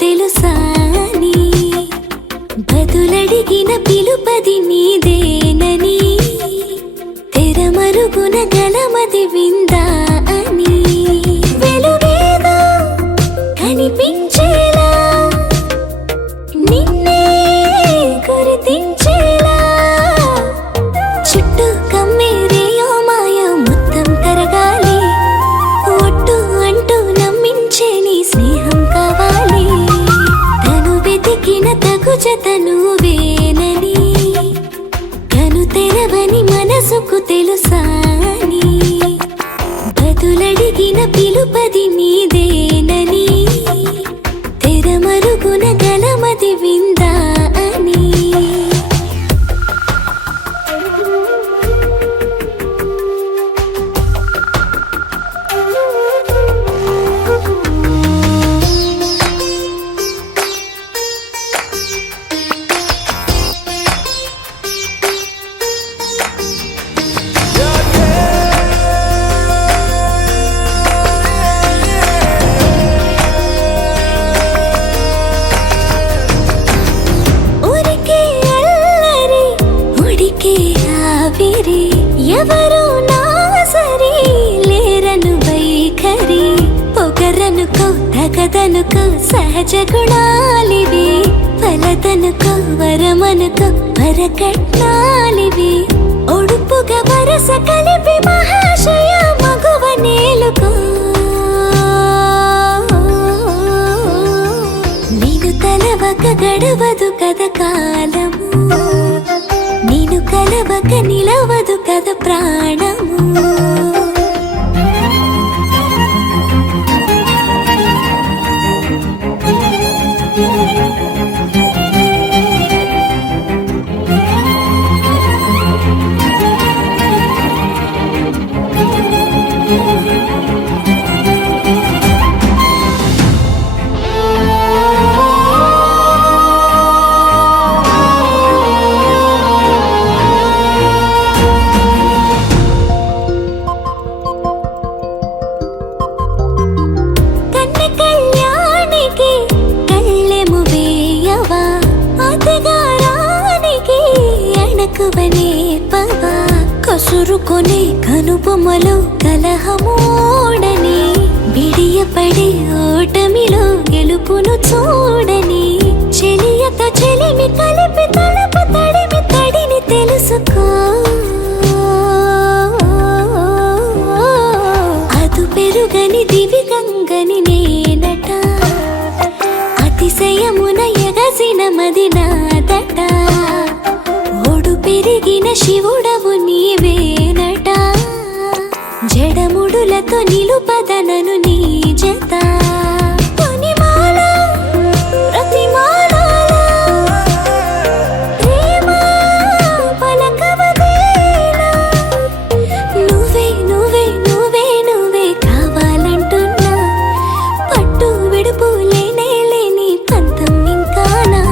తెలుసాని బదులడిగిన పిలుపది నీదేనని తెరమరుగున గలమది విందా అని వెలుగేదో కనిపించేలా నిన్నే గుర్తించేలా చుట్టూ కమ్మేరేయో మాయ మొత్తం కరగాలి ఒట్టు అంటూ నమ్మించే నీ స్నేహం కావాలి తను వెతికిన తగు జత నువ్వేనని కను తెరవని మనసుకు తెలుసాని బదులడిగిన పిలుపది నీదేనని తెరమరుగున గలమది విందా అని ఎవరు నా సరి లేరను వైఖరి పొగరనుకో తగదనుకో సహజ గుణాలివి ఫలదనుకో వరమనుకో వరకట్నాలివి ఒడుపుగా వరస కలిపి మహాశయ మగువ నేలుకో నేను తలవక గడవదు కథ కాలము నేను కలవక నిలవదు కథ ప్రాణము కసురుకొనే కనుబొమ్మలో కలహమూడని బిడియపడే ఓటమిలో గెలుపును చూడని చెలియతో చెలిమి కలిపి తలపు తడిమి తడిని తెలుసుకో అదు పెరుగని దివి గంగని నేనట అతిశయమున ఎగసిన మది నాదట పెరిగిన శివుడవు నీవేనట జడముడులతో నిలుపదనను నీ జత కొనిమాల ప్రతిమాలలో ప్రేమ పలకవదేలా నువ్వే నువ్వే నువ్వే నువ్వే కావాలంటున్నా పట్టు విడుపు లేనే లేని పంతం ఇంకానా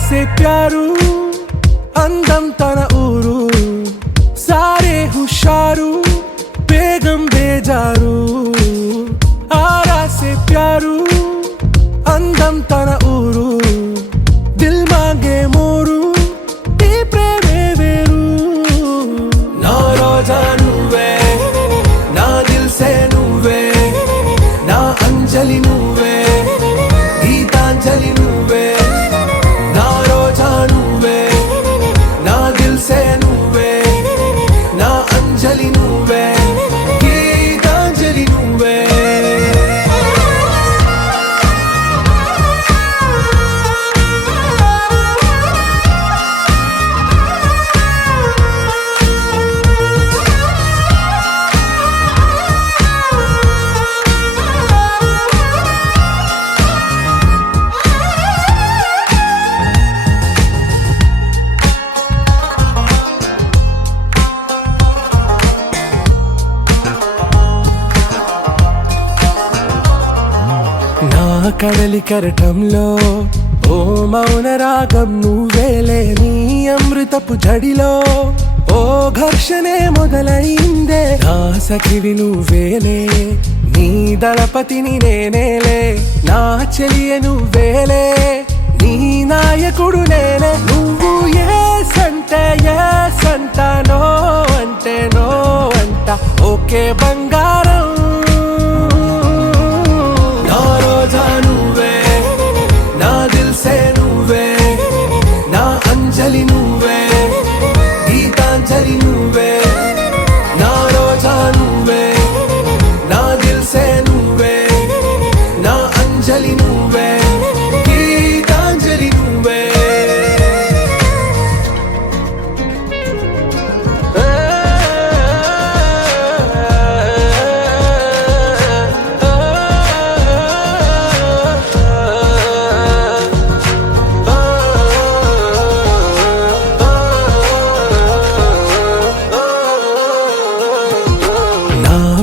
से प्यारू అందం తన ఊరు సారే హుషారు బేగం బేజారు ఆరా से प्यारू అందం తన ఊరు దిల్ మాంగే మోరు ఈ ప్రేమే వేరు నా రోజా నువ్వే నా దిల్ సే నువ్వే నా అంజలి నువ్వే గీతాంజలి నువ్వే నా రోజా నువ్వే నా దిల్ సే నువ్వే నా అంజలి నువ్వే గీతాంజలి నువ్వే కడలి కెరటంలో ఓ మౌన రాగం నువ్వేలే, నీ అమృతపు జడిలో ఓ ఘర్షణే మొదలైందే. నా సఖివి నువ్వేలే, నీ దళపతిని నేనేలే, నా చెలియ నువ్వేలే, నీ నాయకుడు నేనే. నువ్వు ఏ సంట నో అంటే నో అంట, ఓకే బంగారం. నా రోజా నువ్వే, నా దిల్సే నువ్వే, నా అంజలి నువ్వే, గీతాంజలి నువ్వే. నా రోజా నువ్వే, నా దిల్సే నువ్వే, నా అంజలి నువ్వే, గీతాంజలి నువ్వే.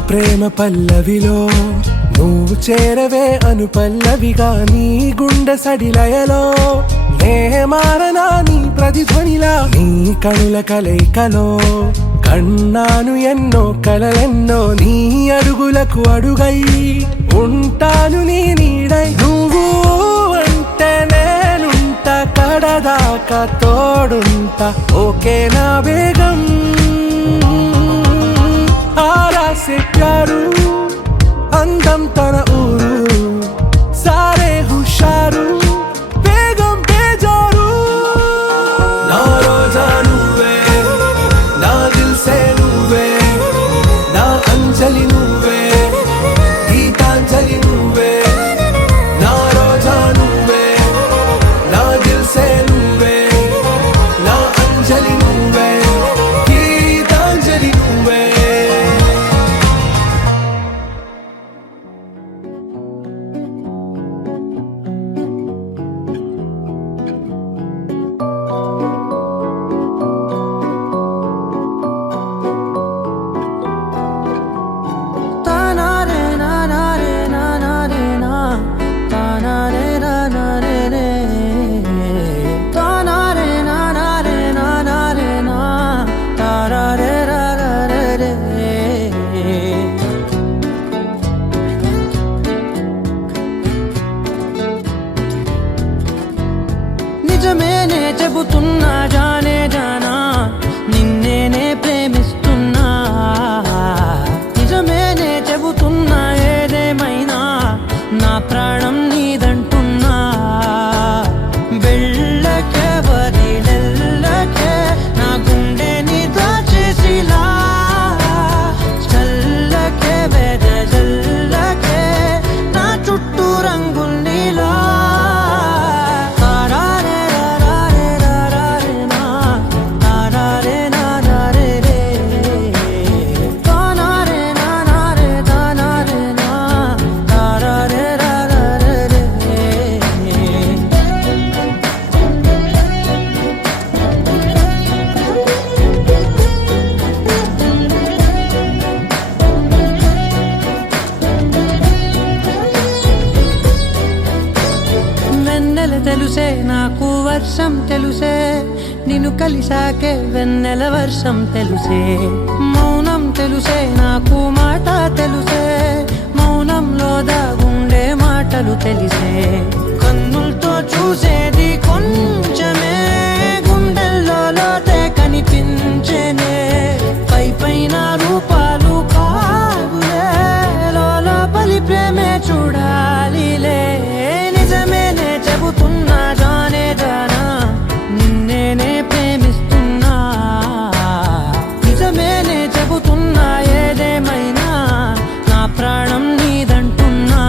ప్రేమ పల్లవిలో నువ్వు చేరవే అను పల్లవిగా, నీ గుండె సడిలయలో నే మారనా నీ ప్రతిధ్వనిలా. నీ కనుల కలయికలో కన్నాను ఎన్నో కలలెన్నో, నీ అడుగులకు అడుగై ఉంటాను నీ నీడై. నువ్వు అంటే నేనుంట కడదాకా తోడుంటా, ఓకే నా బేగం. ఆరా సే ప్యారు అందం తన ఊరు, సారే హుషారు బేగం బేజారు. నా రోజా నువ్వే, నా దిల్సే నువ్వే, నా అంజలి నువ్వే, గీతాంజలి నువ్వే. నా రోజా నువ్వే, నా దిల్సే నువ్వే, నా అంజలి నువ్వే, గీతాంజలి నువ్వే. నిజమేనే చెబుతున్నా జానే జానా, నిన్నేనే ప్రేమిస్తున్నా. నిజమేనే చెబుతున్నా ఏదేమైనా నా ప్రాణం నీదంటున్నా. వెళ్ళకే వదిలెళ్ళకే నా గుండెని దాచేసిలా, చల్లకే వెదజల్లకే నా చుట్టూ రంగుల్నిలా. తెలుసే నాకు వర్షం తెలుసే, నిన్ను కలిసాకే వెన్నెల వర్షం తెలుసే. మౌనం తెలుసే నాకు మాట తెలుసే, మౌనంలో దాగుండే మాటలు తెలిసే. కన్నులతో చూసేది కొంచెమే, గుండెల్లో లోతే కనిపించేనే. పై పైన రూపాలు కావులే, లోపలి ప్రేమే చూడాలిలే. నిజమేనే చెబుతున్నా జానే జానా, నిన్నేనే ప్రేమిస్తున్నా. నిజమేనే చెబుతున్నా ఏదేమైనా నా ప్రాణం నీదంటున్నా.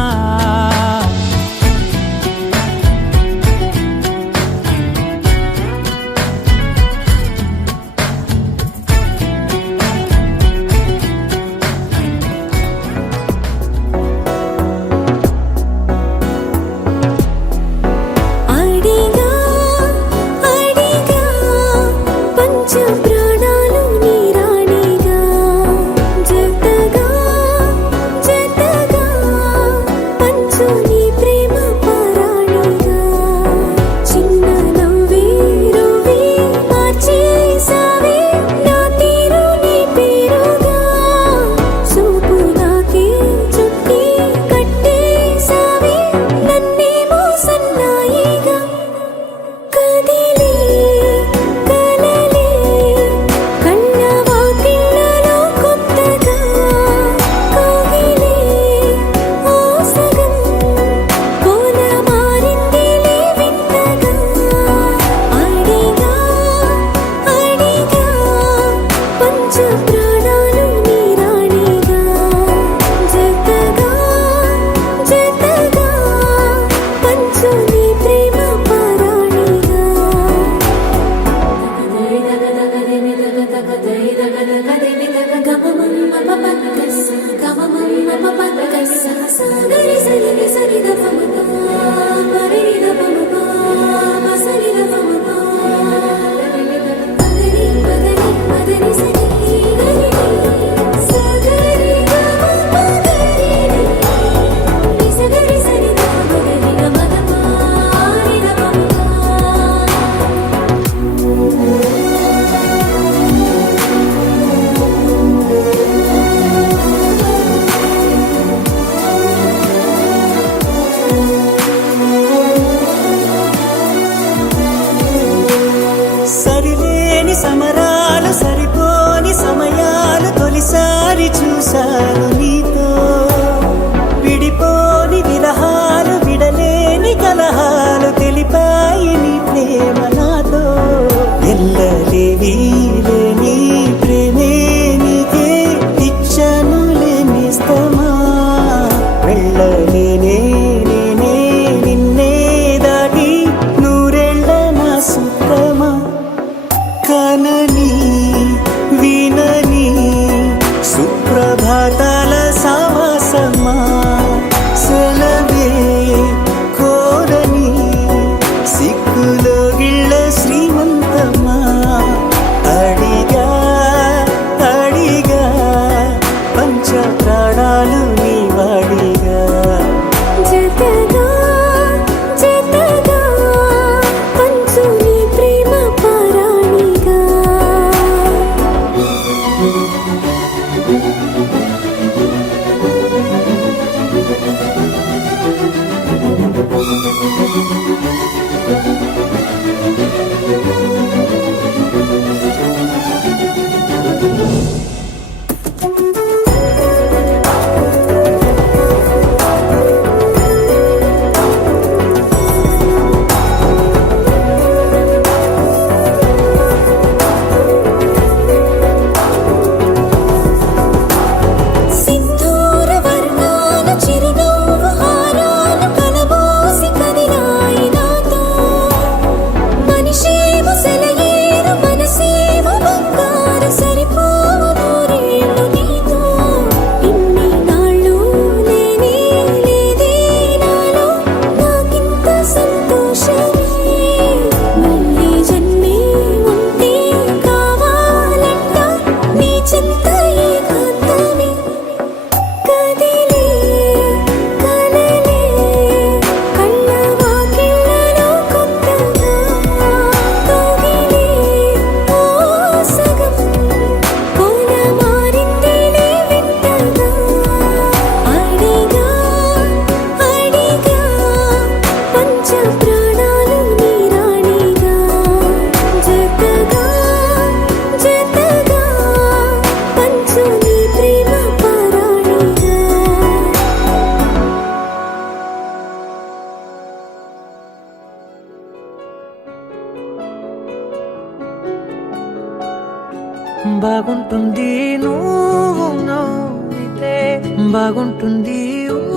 బాగుంటుంది,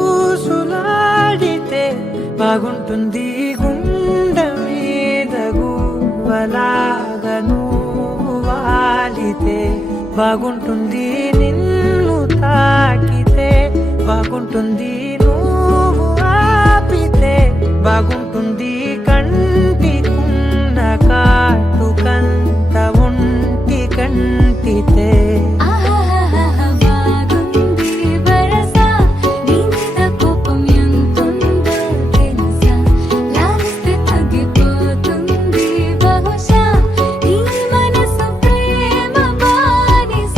ఊసులాడితే బాగుంటుంది, గుండె మీద గువ్వలాగా నువ్వు వాలితే బాగుంటుంది, నిన్ను తాకితే బాగుంటుంది, నువ్వు ఆపితే బాగుంటుంది, కంటికున్న కాటుకంత ఒంటి కంటితే ఆహాహాహా బాగుంది వరస నీ మీద కోపం ఎంతుందో తెలుసా లాలిస్తే తగ్గిపోతుంది బహుశా నీ మనసు ప్రేమ బానిస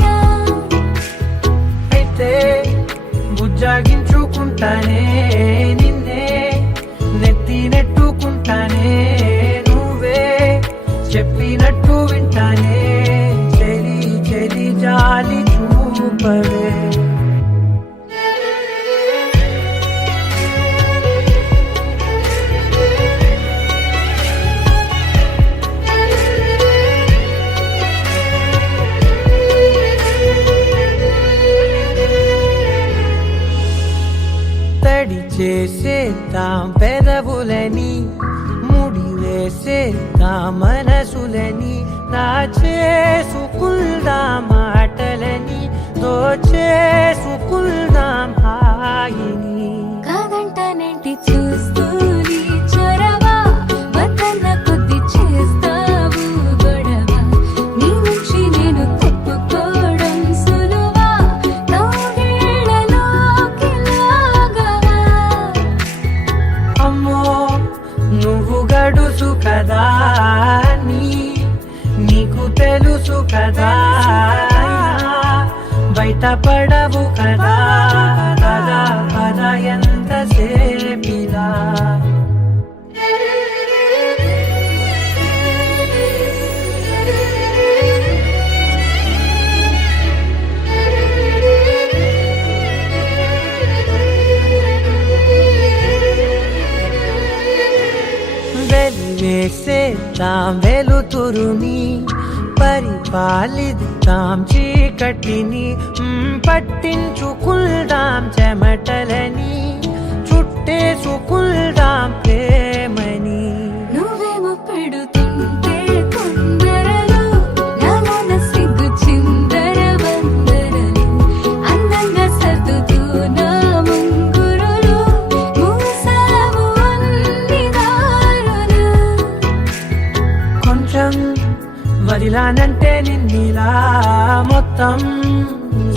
అయితే బుజ్జాగించుకుంటానే నిన్నే నెత్తి నెట్టుకుంటానే నువ్వే చెప్పినట్టు వింటానే చెలి చెలి జాలి చూపవే తడి చేసేద్దాం పెదవులని ముడి వేసేద్దాం మనసులని నా చేసుకుందాం మాటలని దోచేసుకుందాం హాయిని కాదంటానేంటి చూస్తూ నీ చొరవ వద్దన్న కొద్ది చేస్తావు గొడవ నీ నుంచి నేను తప్పుకోవడం సులువా నవ్వేళ్ళలోకి లాగవా అమ్మో నువ్వు గడుసు కదా నీకు తెలుసు కదా బయట పడవు కదా పద పద ఎంతసేపిలా వెలివేసేద్దాం వెలుతురుని పరిపాలిద్దాం చీకటిని పట్టించుకుందాం చెమటలని చుట్టేసుకుందాం ప్రేమని నువ్వేమో పెడుతుంటే కొందరలు నాలోన సిగ్గు చిందర వందరలు అందంగా సర్దుతూ నా ముంగురులు మూసావు అన్ని దారులు కొంచెం వదిలానంటే నిన్నిలా మొత్తం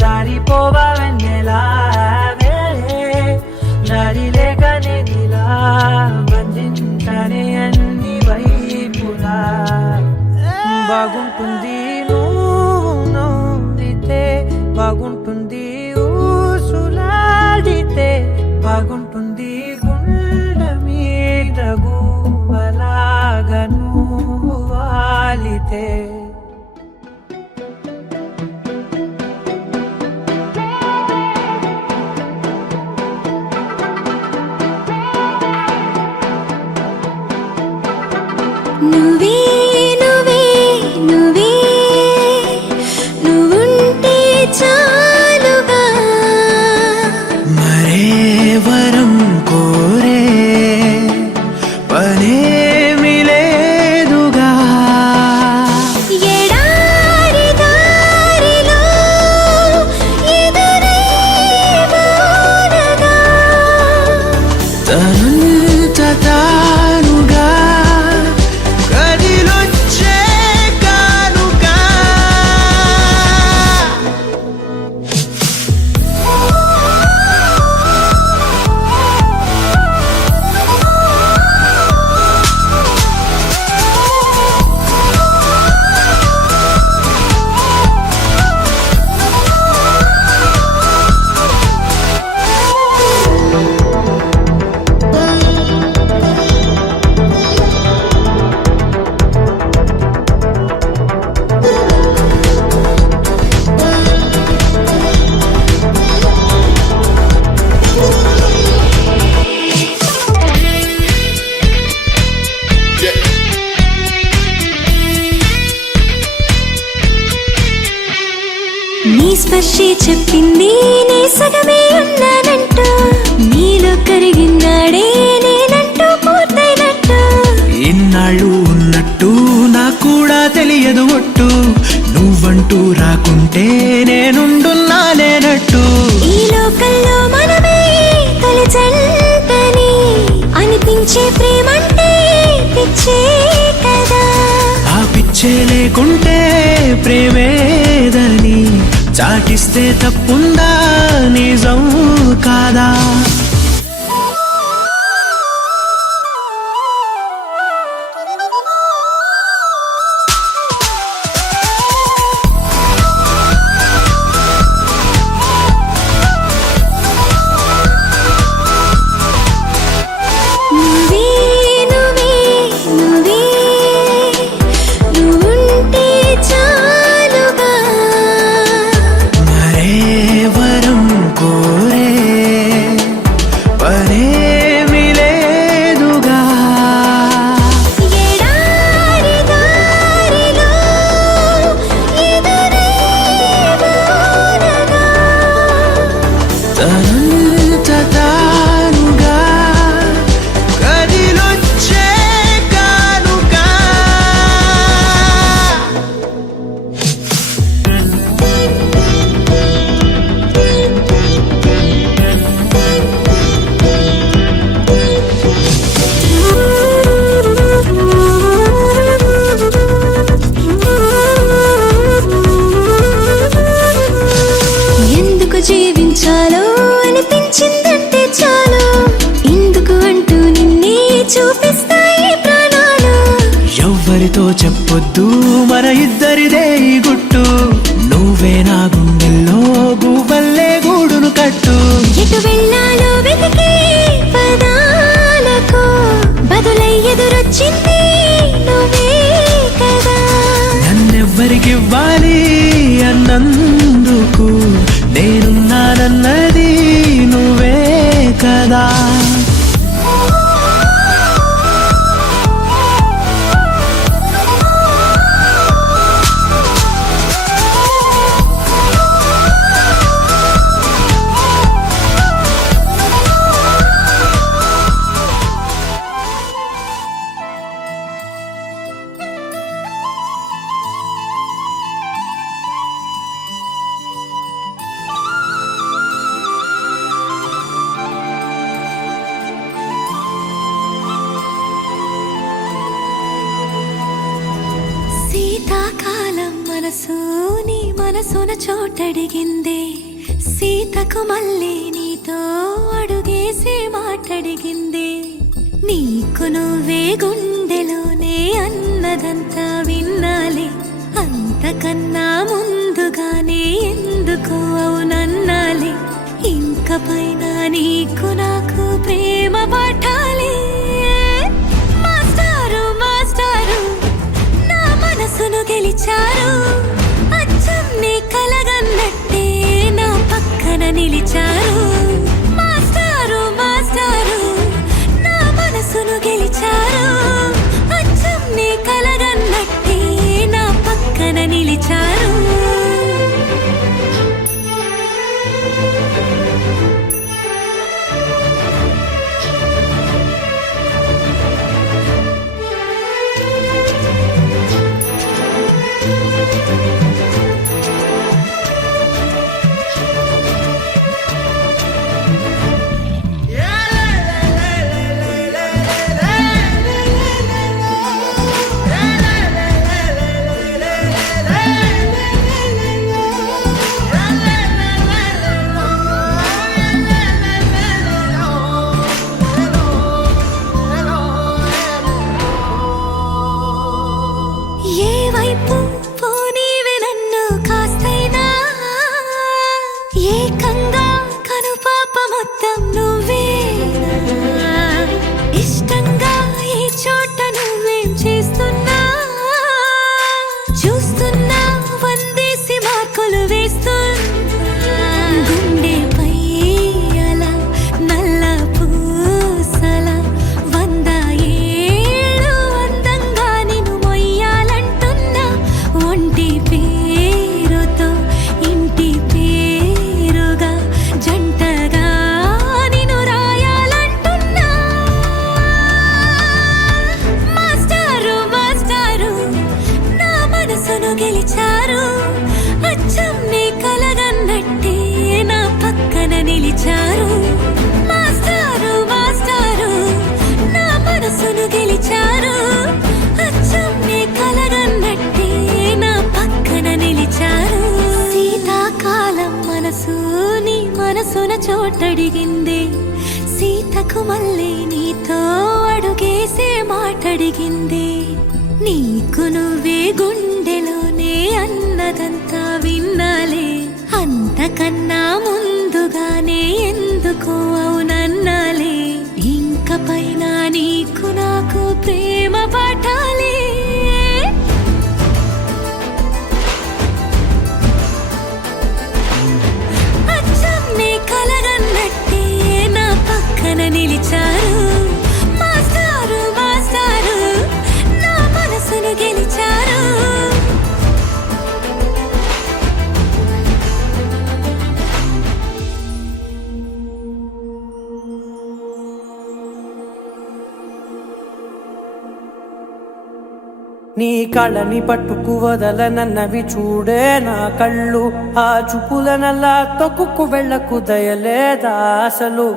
జారిపోవా వెన్నెలా దారి లేక నేనిలా బంధించనే అన్ని వైపులా బాగుంటుంది నువ్వు నవ్వితే బాగుంటుంది ఊసులాడితే బాగుంటుంది గుండె మీద గువ్వలాగా నువ్వు వాలితే నువ్వే నువ్వే నువ్వే నువ్వుంటే చాలుగా మరే వరం కోరే పనేమి లేదుగా సగమే ఉన్నానంటూ నీలో కరిగినాడే నేనంటూ పూర్తయినట్టు. ఇన్నాళ్ళు ఉన్నట్టు నాకు కూడా తెలియదు ఒట్టు, నువ్వంటూ రాకుంటే నేనుండున్నా లేనట్టు. ఈ లోకల్లో మనమే తొలి జంటని అనిపించే ప్రేమంటే పిచ్చే కదా. ఆ పిచ్చే లేకుంటే ప్రేమేదని చాటిస్తే తప్పుందా, నిజం కాదా? నువ్వే నువ్వే నువ్వే నువ్వుంటే చాలుగా. మరే వరం కోరే పరేమి లేదుగా. ఎడారి దారిలో ఎదురే వానగా. తనంత తానుగా కదిలొచ్చే కానుగా. ఎందుకు జీవించాలో అనిపించిందంటే చాలు, ఇందుకు అంటూ నిన్నే చూపిస్తాయి ప్రాణాలు. ఎవ్వరితో చెప్పొద్దు మన ఇద్దరిదే ఈ గుట్టు, నువ్వే నా గుండెల్లో గువ్వల్లే గూడును కట్టు. ఎటు వెళ్ళాలో వెతికే పదాలకు బదులై ఎదురొచ్చింది నువ్వే కదా. నన్నెవ్వరికివ్వాలి అన్నందుకు నేనున్నానన్నది నువ్వే కదా. శీతాకాలం మనసు నీ మనసున చోటడిగిందే, సీతకు మళ్ళీ నీతో అడుగేసి మాటడిగిందే. నీకు నువ్వే గుండెలోనే అన్నదంతా విన్నాలే, అంతకన్నా ముందుగానే ఎందుకు అవునన్నాలే. ఇంక పైన నీకు నాకు ప్రేమ పాఠాలే. మాస్టారు మాస్టారు నా మనసును గెలిచారు, అచ్చం నీ కలగన్నట్టే నా పక్కన నిలిచారు. మాస్టారు మాస్టారు నా మనసును గెలిచారు, అచ్చం నీ కలగన్నట్టే నా పక్కన నిలిచారు. నిలిచారు మాస్టారు మాస్టారు నా మనసును గెలిచారు అచ్చం నీ కలగన్నట్టే నా పక్కన నిలిచారు శీతాకాలం మనసు నీ మనసున చోటడిగింది సీతకు మళ్ళీ నీతో అడుగేసే మాటడిగింది నీకు నువ్వే గుండెలోనే అన్నదంతా విన్నాలే అంతకన్నా ముందుగానే ఎందుకు అవునన్నాలే ఇంక పైన నీకు నాకు ప్రేమ పాఠాలే అచ్చం నీ కలగన్నట్టే నా పక్కన నిలిచారు మాస్టారు మాస్టారు నా మనసును గెలిచారు నీ కళ్ళని పట్టుకు వదలనన్నవి చూడే నా కళ్ళు ఆ చూపులనల్లా తొక్కుకు వెళ్ళకు దయలేదా అసలు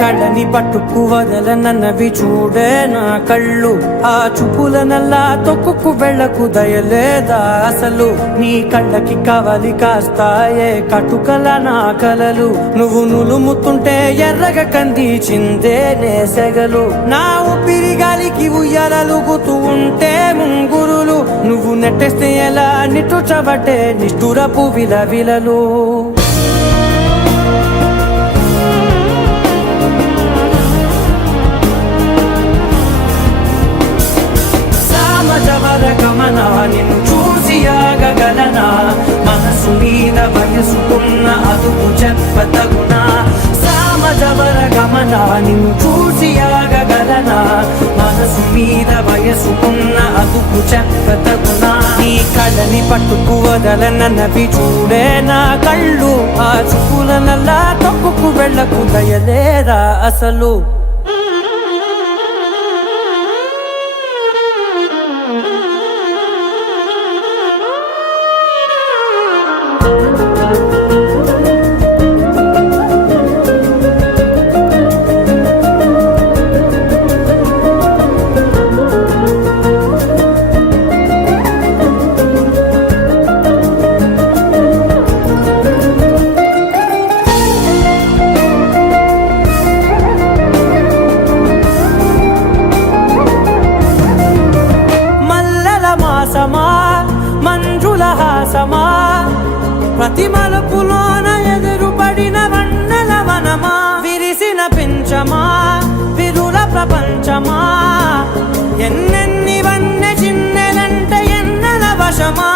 కళ్ళని పట్టుకు వదలనన్నవి చూడే నా కళ్ళు ఆ చూపులనల్లా తొక్కుకు వెళ్ళకు దయలేదా అసలు నీ కళ్ళకి కవలి కాస్తాయే కటుకల నా కలలు నువ్వు నులుముతుంటే ఎర్రగ కందిచిందే నేసెగలు నా ఊపిరి గాలికి ఉయ్యాలలుగుతూ ఉంటే ముంగురులు నువ్వు నెట్టేస్తే ఎలా నిట్టుచబట్టే నిష్ఠురపు విలవిలలు గమనా నిన్ను చూసి ఆగగలనా మనసు మీద వయసుకున్న అదుపు చెప్పతగునా సామజవర గమనా నిన్ను చూసి ఆగగలనా మనసు మీద వయసుకున్న అదుపు చెప్పతగునా నీ కళ్ళని పట్టుకు వదలనన్నవి చూడే నా కళ్ళు ఆ చూపులనల్లా తొక్కుకు వెళ్ళకు దయలేరా అసలు మంజుల హాసమా ప్రతి మలుపులోన ఎదురుపడిన వన్నెల వనమా విరిసిన పించమా విరుల ప్రపంచమా ఎన్నెన్ని వన్నె చిన్నెలంటే ఎన్నెల వశమా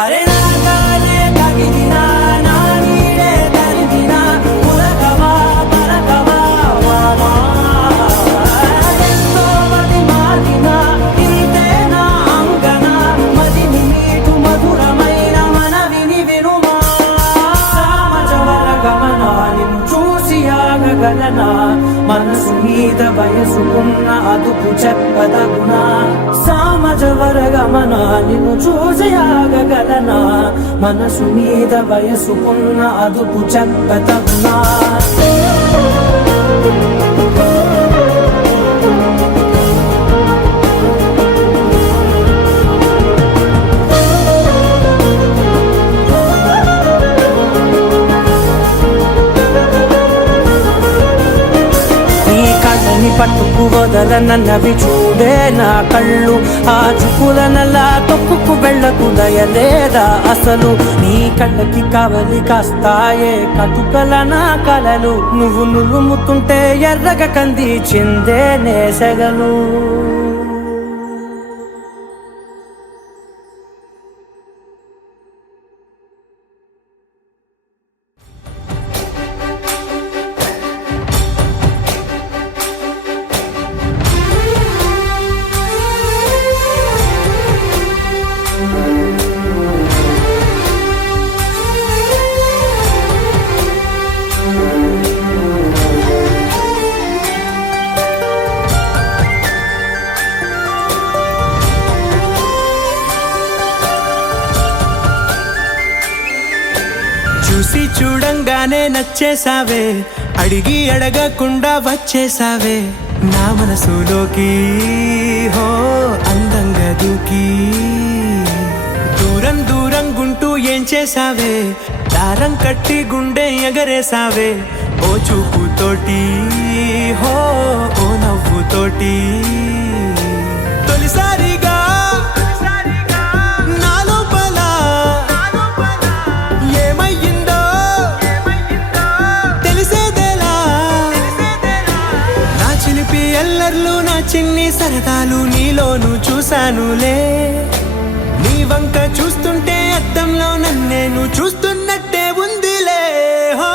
అరే నాగాలే తగిలినా నా నీడే తరిగినా పులకవా పలకవా వామా ఎంతో మది మారినా ఇంతే నా అంగన మదిని నీటు మధురమైన మనవిని వినుమా సామజవర గమనా నిన్ను చూసి ఆగగలనా మనసు మీద వయసుకున్న అదుపు చెప్పదగునా సామజవర గమనా నిన్ను చూసి ఆగగలనా మనసు మీద వయసుకున్న అదుపు చెప్పదగునా పట్టుకు వదలనన్నవి చూడే నా కళ్ళు ఆ చూపులనల్లా తొక్కుకు వెళ్ళకు దయలేదా అసలు నీ కళ్ళకి కవలి కాస్తాయే కటుకల నా కలలు నువ్వు నులుముతుంటే ఎర్రగ కందిచిందే నేసెగలు చూడంగానే నచ్చేసావే, అడిగి అడగకుండా వచ్చేసావే నా మనసులోకి, హో అందంగా దూకి. దూరం దూరం గుంటూ ఏం చేసావే, దారం కట్టి గుండె ఎగరేసావే ఓ చూపుతోటి, హో ఓ నవ్వుతోటి. తొలిసారిగా నా లోపల ఏమయ్యిందో తెలిసేదేలా. నా చిలిపి ఎల్లర్లు నా చిన్ని సరదాలు నీలోను చూశానులే. నీ వంక చూస్తుంటే అద్దంలో నన్నేను చూస్తున్నట్టే ఉందిలే. హో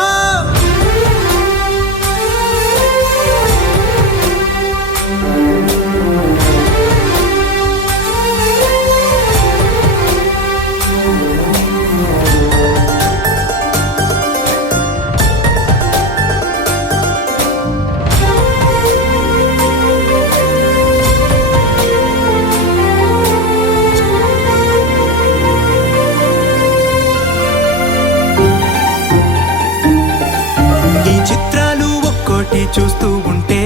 చూస్తూ ఉంటే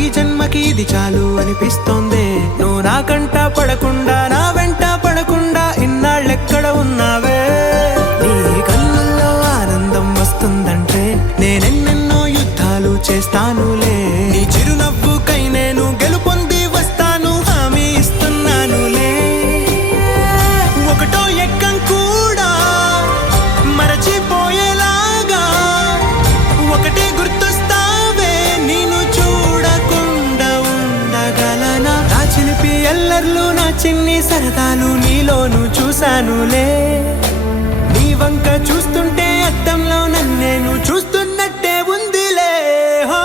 ఈ జన్మకి ఇది చాలు అనిపిస్తోంది. నువ్వు నా కంట పడకుండా నా వెంట పడకుండా ఇన్నాళ్ళెక్కడ ఉన్నావే. నీ కళ్ళల్లో ఆనందం వస్తుందంటే నేనెన్నెన్నో యుద్ధాలు చేస్తానులే. నీ చిరునవ్వుకై నేను గెలుపొంది వస్తాను, హామీ ఇస్తున్నానులే. ఒకటో ఎక్కం కూడా మరచిపోయేలాగా ఒకటే గుర్తు ఎల్లర్లు నా చిన్ని సరదాలు నీలోను చూశానులే. నీ వంక చూస్తుంటే అద్దంలో నన్నేను చూస్తున్నట్టే ఉందిలే. హో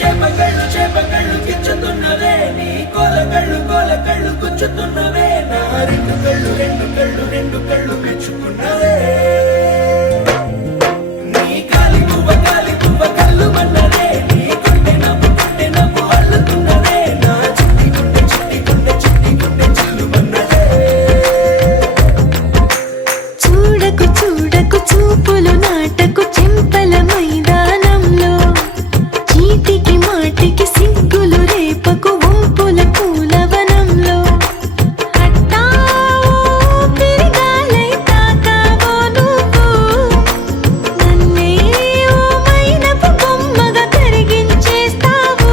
చేపగళ్ళు గిచ్చుతున్నవే, నీ కోలకళ్ళు గుచ్చుతున్నవే, నా రెండు కళ్ళు మెచ్చుకున్నవే. నీ కాలి పువ్వ కళ్ళు మన్నదే, నీ గుండె నవ్వు అల్లుతున్నదే, నా చిట్టి గుండె చిల్లు మన్నదే. చూడకు చూపులు నాటకు చెంపల మైదానంలో, చీటికి మాటికి సిగ్గులు రేపకు వంపుల పూలవనంలో. పెరిగాలై తాకావో నువ్వు నన్నే, ఓ మైనపు బొమ్మగా కరిగించేస్తావు.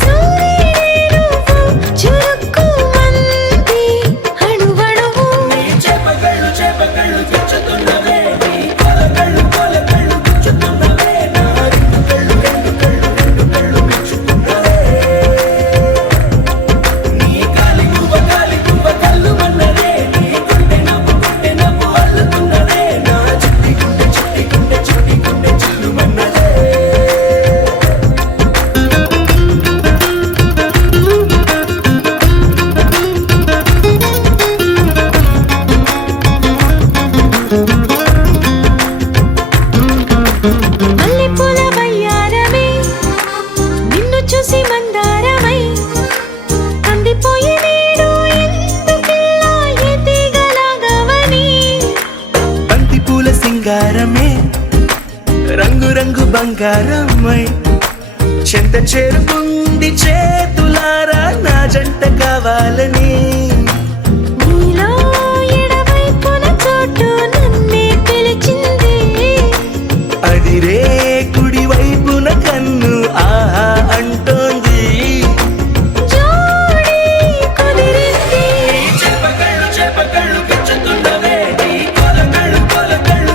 సూర్యుడే నువ్వు చురుక్కు మంది అణువణువు. చేపగళ్ళు గిచ్చుతున్నవే, నీ కోలకళ్ళు గుచ్చుతున్నవే, నా రెండు కళ్ళు మెచ్చుకున్నవే. నీ కాలి పువ్వ కళ్ళు మన్నదే, నీ గుండె నవ్వు అల్లుతున్నదే, నా చిట్టి గుండె చిల్లు మన్నదే. మల్లెపూల వయ్యారమే నిన్ను చూసి మందారమై కందిపోయి నేడు ఎందుకిలా ఎదిగలాగవని. బంతి పూల సింగారమే రంగు బంగారమై చెంత చేరుకుంది చేతులారా నా జంట కావాలని. నీలో ఎడవైపున చోటు నన్నే పిలిచింది, అదిరే కుడి వైపున కన్ను ఆహా అంటోంది. జోడి కుదిరింది. చేపగళ్ళు గిచ్చుతున్నవే, నీ కోలకళ్ళు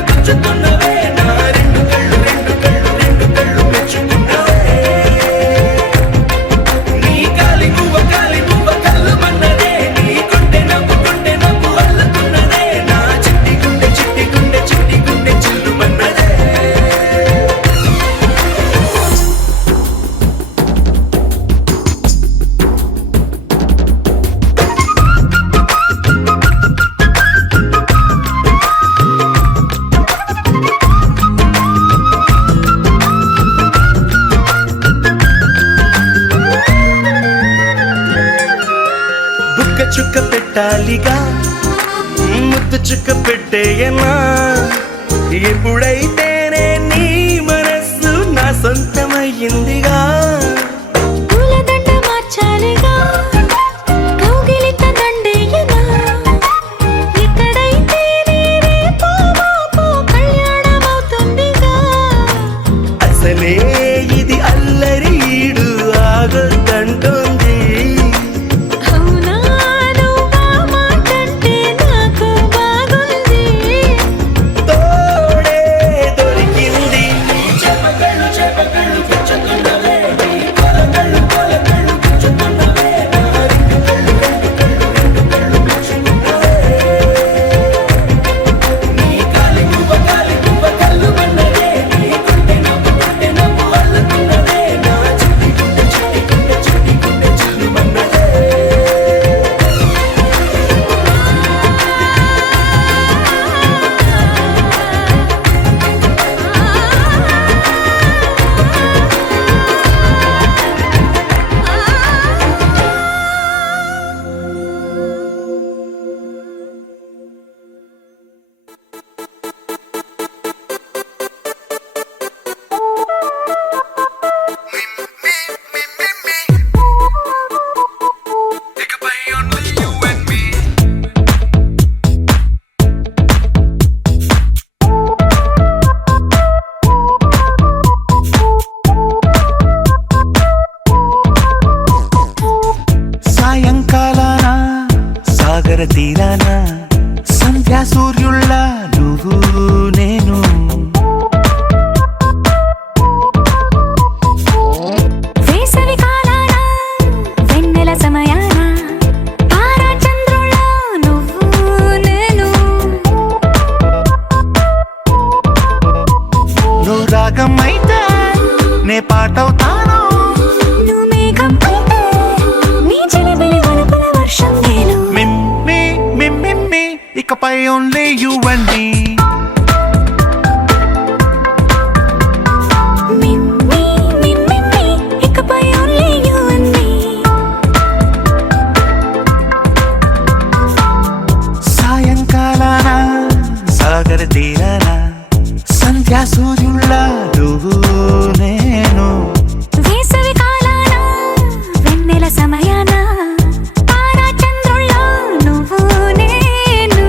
గుచ్చుతున్నవే, నా రెండు కళ్ళు మెచ్చుకున్నవే. నీ కాలి చుక్క పెట్టాలిగా ముద్దు చుక్క పెట్టేయనా ఎప్పుడైతేనే నీ మనస్సు నా సొంతమయ్యిందిగా పూలదండ మార్చాలిగా కౌగిలిత దండేయనా ఎక్కడైతే రేపో మాపో కళ్యాణమవుతుందిగా అసలే ఇది అల్లరి ఈడు ఆగొద్దంటోంది అవునా నువ్వా మాటంటే నాకు బాగుంది తోడే దొరికింది చెప్పగళ్ళు చెప్పగళ్ళు పెంచుతున్నవే నీ కొలగళ్ళు కొలగళ్ళు పెంచుతున్నవే నా రెండు కళ్ళు పెంచుతున్నవే నీ కాలి గువ్వ కళ్ళు మన్నదే నీ గుండె నవ్వు అల్లుతున్నదే నా చిట్టి గుండె చిల్లు మన్నదే సాయంకాలాన సాగర తీరాన సంధ్యా సూర్యుళ్ళ నువ్వు నేను వేసవి కాలాన వెన్నెల సమయాన తారా చంద్రుల నువ్వు నేను నువ్వు రాగం అయితే నే పాటవుతాను నువ్వు మేఘం అయితే నీ చిలిబిలి వలపుల వర్షం నేను మిమ్మి మిమ్మి ఇకపై ఓన్లీ యు అండ్ మీ మిమ్మి మిమ్మి ఇకపై ఓన్లీ యు అండ్ మీ సాయంకాలాన సాగర తీరాన సంధ్యా సూర్యుళ్ళ నువ్వు నేను వేసవి కాలాన వెన్నెల సమయాన తారా చంద్రుల నువ్వు నేను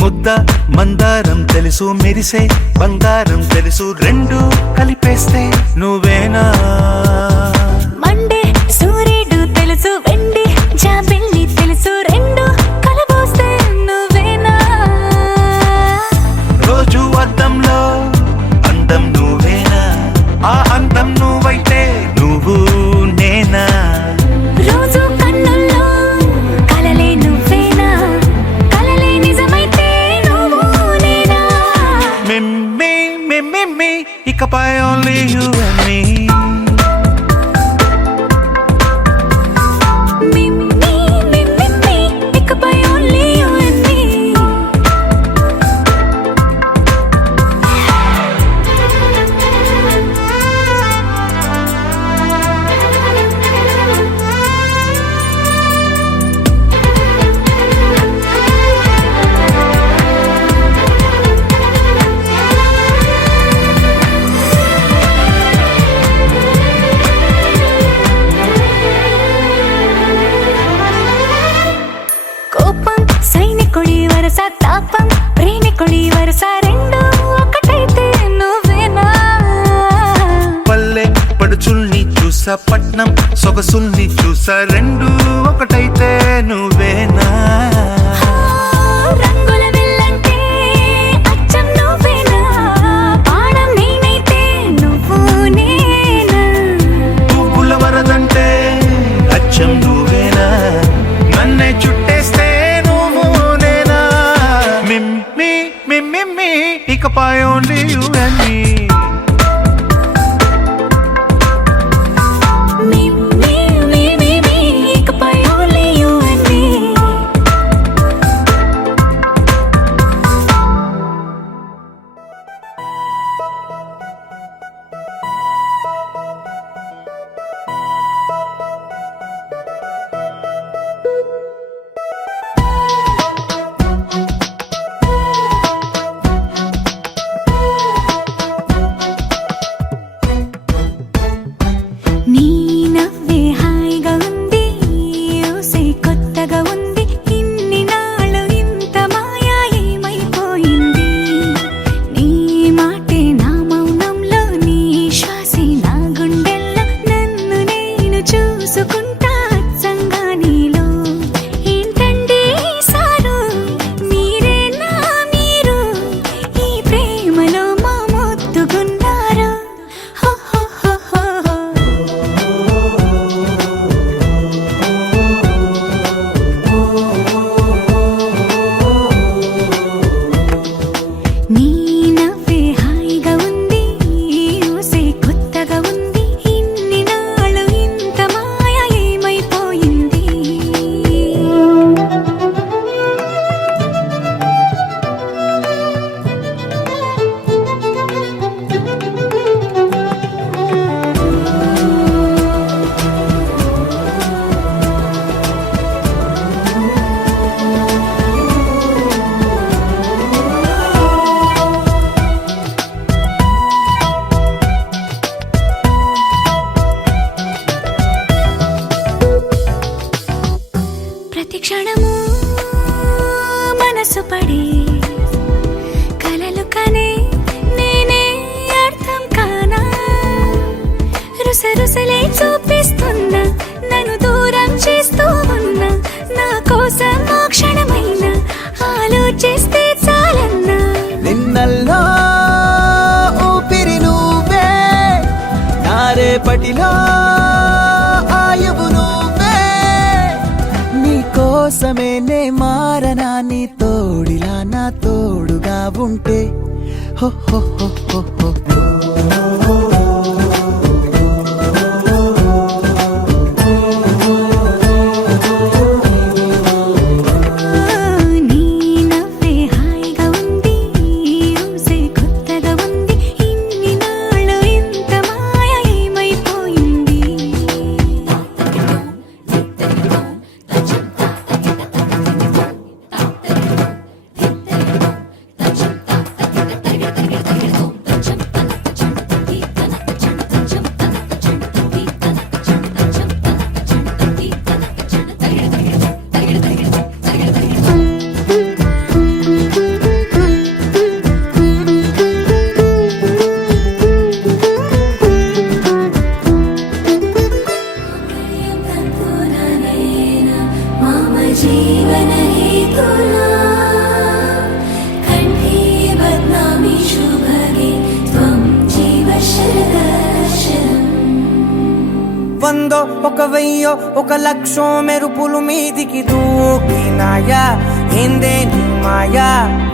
ముద్ద మందారం తెలుసు మెరిసే బంగారం తెలుసు రెండు కలిపేస్తే నువ్వేనా మండే సూర్యుడు తెలుసు వెండి జాబిల్లి తెలుసు రెండు కలబోస్తే నువ్వేనా రోజు అద్దంలో అందం నువ్వేనా ఆ అందం నువ్వైతే నువ్వు నేనా రోజు కన్నుల్లో కలలే నువ్వేనా కలలే నిజమైతే నువ్వు నేనా మిమ్మి మిమ్మి ఇకపై ఓన్లీ యు అండ్ మీ మిమ్మి మిమ్మి ఇకపై ఓన్లీ యు అండ్ మీ కోపం సైనికుడి వరస తాపం ప్రేమికుడి వరస రెండు ఒకటైతే నువ్వేనా పల్లె పడుచుల్ని చూసా పట్నం సొగసుల్ని చూసా రెండు ఒకటైతే నువ్వేనా రంగుల వెల్లంటే అచ్చం నువ్వేనా పాడం నేనైతే నువ్వు నేనా పువ్వుల వరదంటే అచ్చం నువ్వేనా నన్నే చుట్టేస్తే నువ్వు నేనా మిమ్మి మిమ్మి ఇకపై ఓన్లీ యు అండ్ మీ మిమ్మి ఇకపై ఓన్లీ యు అండ్ క్షణము మనసు పడి కలలు కనే నేనే అర్థం కానా రుసరుసలే చూపిస్తున్నా నన్ను దూరం చేస్తూ ఉన్నా నా కోసం ఆ క్షణమైన ఆలోచిస్తే చాలన్నా నిన్నల్లో ఊపిరి నువ్వే నా రేపటిలో ఆయువు నువ్వే నీ కోసమే నే మారనా నీ తోడిలా నా తోడుగా ఉంటే హో హో హో హో హో నీ నవ్వే హాయిగా ఉంది ఈ రోజే కొత్తగా ఉంది ఇన్ని నాళ్ళు ఇంత మాయ ఏమైపోయింది मम जीवनहेतुना कण्ठे बध्नामि शुभगे त्वं जीव शरदर्शनम् వందో ఒక వెయ్యో ఒక లక్షో మెరుపులు మీదికి దూకినాయా ఏందే నీ మాయా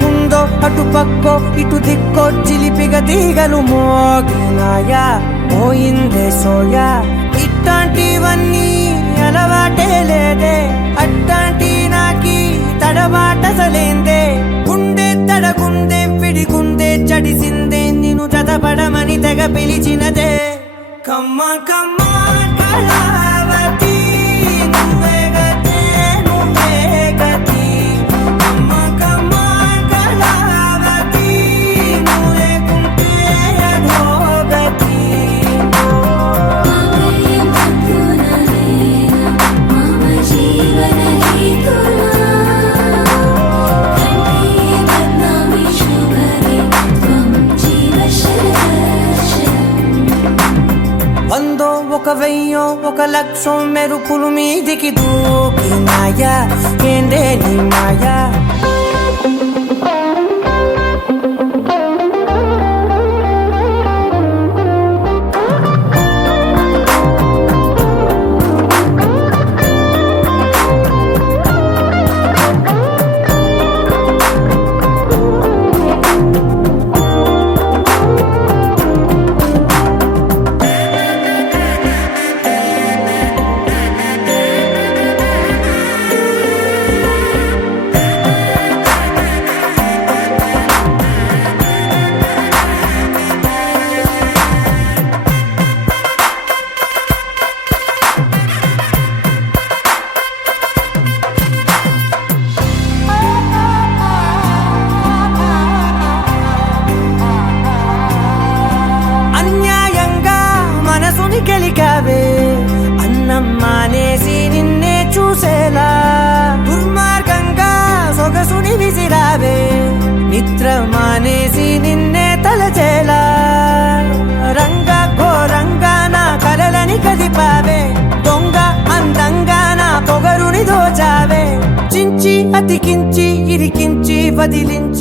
ఉందో అటు పక్కో ఇటు దిక్కో చిలిపిగ తీగలు మోగినాయా పోయిందే సోయా ఇట్లాంటివన్నీ అలవాటే లేదే అట్లాంటి నాకి తడబాటసలేందే గుండె తడగుందే విడిగుందే చడిసిందే నిన్ను చదపడమని తెగ పిలిచినదే కమ్మ కమ్మ కళావతి నువ్వే గతే నువ్వే గతి కమ్మ కమ్మ కళావతి నువ్వు లేకుంటే అధోగతి मम जीवनहेतुना कण्ठे बध्नामि शुभगे त्वं जीव शरदर्शनम् వందో ఒక వెయ్యో ఒక లక్షో మెరుపులు మీదికి దూకినాయా ఏందే నీ మాయా అన్యాయంగా మనసుని గెలికావే అన్నం మానేసి నిన్నే చూసేలా దుర్మార్గంగా సొగసుని విసిరావే నిద్ర మానేసి నిన్నే తలచేలా రంగ ఘోరంగా నా కలలని కదిపావే దొంగ అందంగా నా పొగరుని దోచావే చించి అతికించి ఇరికించి వదిలించి